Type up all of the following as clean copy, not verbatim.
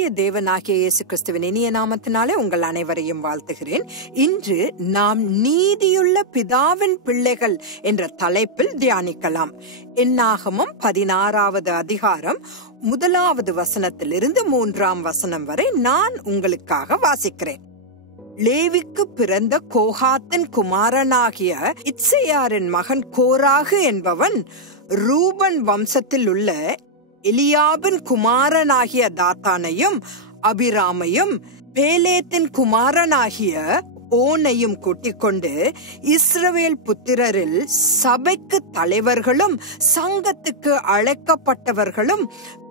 நித்திய தேவனாகிய இயேசு கிறிஸ்துவின் இனிய நாமத்தினாலே உங்கள் அனைவரையும் வாழ்த்துகிறேன். இன்று நாம் நீதியுள்ள பிதாவின் பிள்ளைகள் என்ற தலைப்பில் தியானிக்கலாம். என்னாகமம் 16வது அதிகாரம் 1வது வசனத்திலிருந்து 3ஆம் வசனம் வரை நான் உங்களுக்காக வாசிக்கிறேன். லேவிக்கு பிறந்த கோகாத்தின் குமாரனாகிய இத்சேயாரின் மகன் கோராகு என்பவன் ரூபன் வம்சத்தில் உள்ள எலியாபின் குமாரனாகிய தாத்தானையும் அபிராமையும் பேலேத்தின் குமாரனாகிய ஓனையும் கூட்டிக் கொண்டு இஸ்ரவேல் புத்திரரில் சபைக்கு தலைவர்களும் சங்கத்துக்கு அழைக்கப்பட்டவர்களும்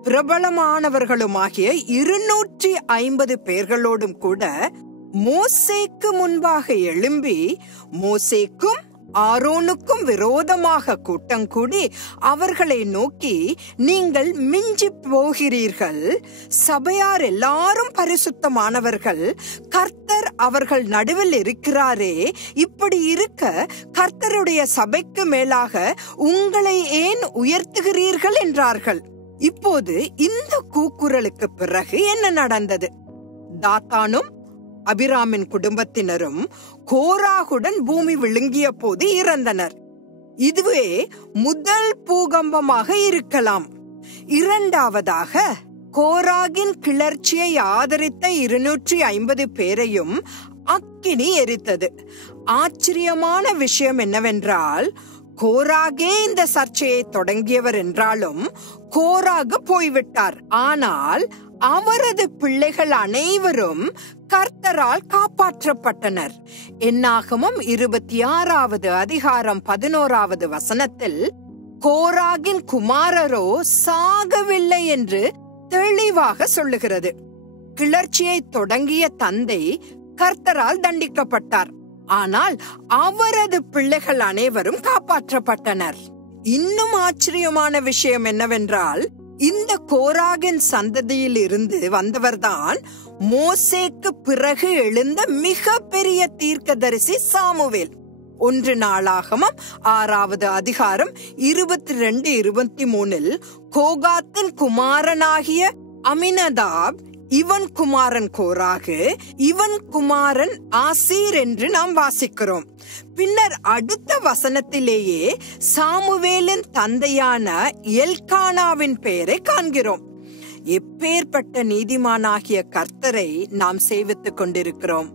பிரபலமானவர்களுமாகிய 250 பேர்களோடும் கூட மோசேக்கு முன்பாக எழும்பி மோசேக்கும் ஆரோனுக்கும் விரோதமாக கூட்டம் கூடி அவர்களை நோக்கி, நீங்கள் மிஞ்சி போகிறீர்கள், சபையார் எல்லாரும் பரிசுத்தமானவர்கள், கர்த்தர் அவர்கள் நடுவில் இருக்கிறாரே, இப்படி இருக்க கர்த்தருடைய சபைக்கு மேலாக உங்களை ஏன் உயர்த்துகிறீர்கள் என்றார்கள். இப்போது இந்த கூக்குரலுக்கு பிறகு என்ன நடந்தது? தாத்தானும் அபிராமின் குடும்பத்தினரும் கோராகுடன் பூமி விழுங்கிய போது இறந்தனர். இதுவே முதல் பூகம்பமாக இருக்கலாம். இரண்டாவதாக, கோராகின் கிளர்ச்சியை ஆதரித்த 250 பேரையும் அக்கினி எரித்தது. ஆச்சரியமான விஷயம் என்னவென்றால், கோராகே இந்த சர்ச்சையை தொடங்கியவர் என்றாலும் கோராகு போய்விட்டார். ஆனால் அவரது பிள்ளைகள் அனைவரும் கர்த்தரால் காப்பாற்றப்பட்டனர். என்னாகமம் 26வது அதிகாரம் 11வது வசனத்தில் கோராகின் குமாரரோ சாகவில்லை என்று தெளிவாக சொல்லுகிறது. கிளர்ச்சியை தொடங்கிய தந்தை கர்த்தரால் தண்டிக்கப்பட்டார். ஆனால் அவரது பிள்ளைகள் அனைவரும் காப்பாற்றப்பட்டனர். இன்னும் ஆச்சரியமான விஷயம் என்னவென்றால், இந்த கோராகின் சந்ததியில் இருந்து வந்தவர்தான் மோசேக்கு பிறகு எழுந்த மிக பெரிய தீர்க்கதரிசி சாமுவேல். 1 நாளாகமம் 6வது அதிகாரம் 22-23 கோகாத்தின் குமாரனாகிய அமினதாப், இவன் குமாரன் கோராகு, இவன் குமாரன் ஆசீர் என்று நாம் வாசிக்கிறோம். பின்னர் அடுத்த வசனத்திலேயே சாமுவேலின் தந்தையான எல்கானாவின் பெயரை காண்கிறோம். எப்பேற்பட்ட நீதிமானாகிய கர்த்தரை நாம் சேவித்துக் கொண்டிருக்கிறோம்.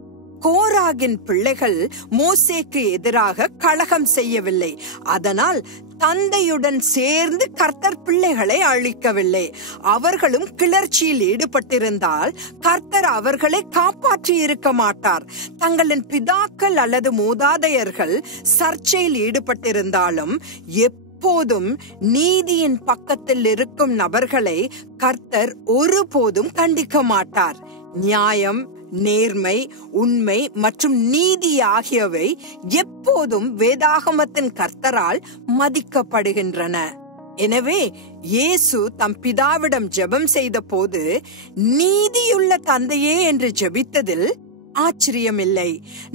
கோராகின் பிள்ளைகள் மோசேக்கு எதிராக கலகம் செய்யவில்லை. அதனால் தந்தையுடன் சேர்ந்து கர்த்தர் பிள்ளைகளை அழிக்கவில்லை. அவர்களும் கிளர்ச்சியில் ஈடுபட்டிருந்தால் கர்த்தர் அவர்களை காப்பாற்றி இருக்க மாட்டார். தங்களின் பிதாக்கள் அல்லது மூதாதையர்கள் சர்ச்சையில் ஈடுபட்டிருந்தாலும் எப்போதும் நீதியின் பக்கத்தில் இருக்கும் நபர்களை கர்த்தர் ஒருபோதும் கண்டிக்க மாட்டார். நியாயம், நேர்மை, உண்மை மற்றும் நீதி ஆகியவை எப்போதும் வேதாகமத்தின் கர்த்தரால் மதிக்கப்படுகின்றன. எனவே இயேசு தம் பிதாவிடம் ஜெபம் செய்த போது நீதியுள்ள தந்தையே என்று ஜெபித்ததில் ஆச்சரியமில்லை.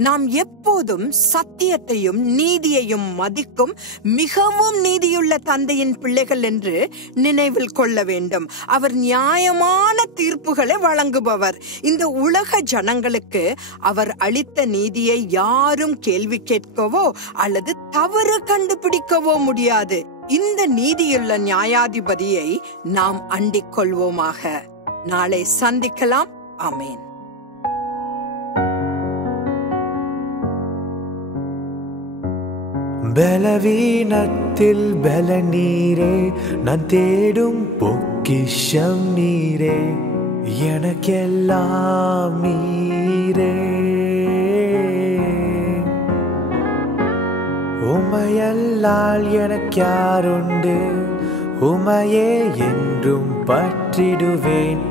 நாம் எப்போதும் சத்தியத்தையும் நீதியையும் மதிக்கும் மிகவும் நீதியுள்ள தந்தையின் பிள்ளைகள் என்று நினைவில் கொள்ள வேண்டும். அவர் நியாயமான தீர்ப்புகளை வழங்குபவர். இந்த உலக ஜனங்களுக்கு அவர் அளித்த நீதியை யாரும் கேள்வி கேட்கவோ அல்லது தவறு கண்டுபிடிக்கவோ முடியாது. இந்த நீதியுள்ள நியாயாதிபதியை நாம் அண்டிக் கொள்வோமாக. நாளை சந்திக்கலாம். ஆமென். பலவீனத்தில் பல நீரே, நான் தேடும் பொக்கிஷம் நீரே, எனக்கெல்லாம் நீரே. உமையல்லால் எனக்கு யாருண்டு? உமையே என்றும் பற்றிடுவேன்,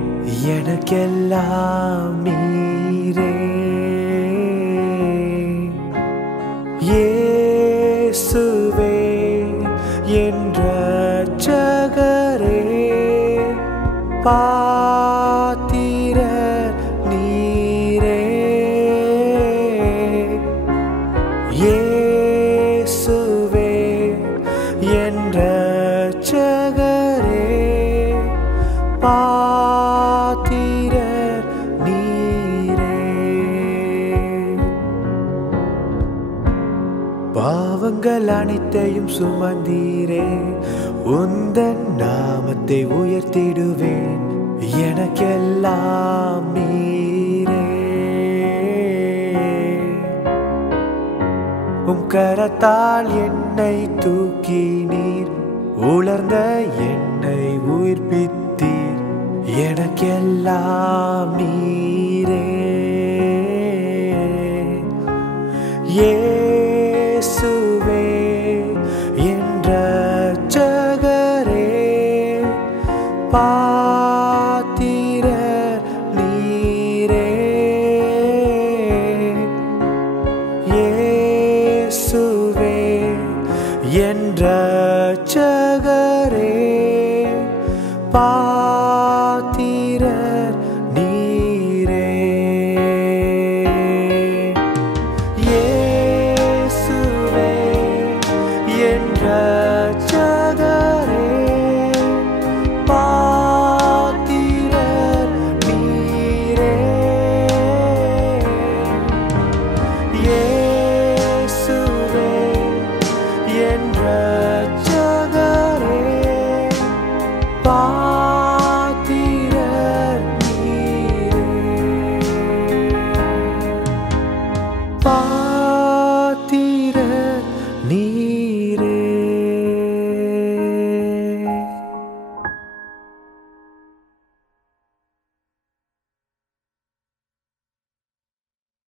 எனக்கெல்லாம் நீரே. இயேசுவே என் இரட்சகரே, பாத்திரர் நீரே. இயேசுவே என் இரட்சகரே, பாத்திரர் பாவங்கள் அனைத்தையும் சுமந்தீரே, உந்தன் நாமத்தை உயர்த்திடுவேன், எனக்கெல்லாம் நீரே. உம் கரத்தால் என்னை தூக்கி நீர், உலர்ந்த என்னை உயிர்ப்பித்தீர், எனக்கெல்லாம் நீரே. இயேசுவே என் இரட்சகரே, பாத்திரர் நீரே. இயேசுவே என் இரட்சகரே,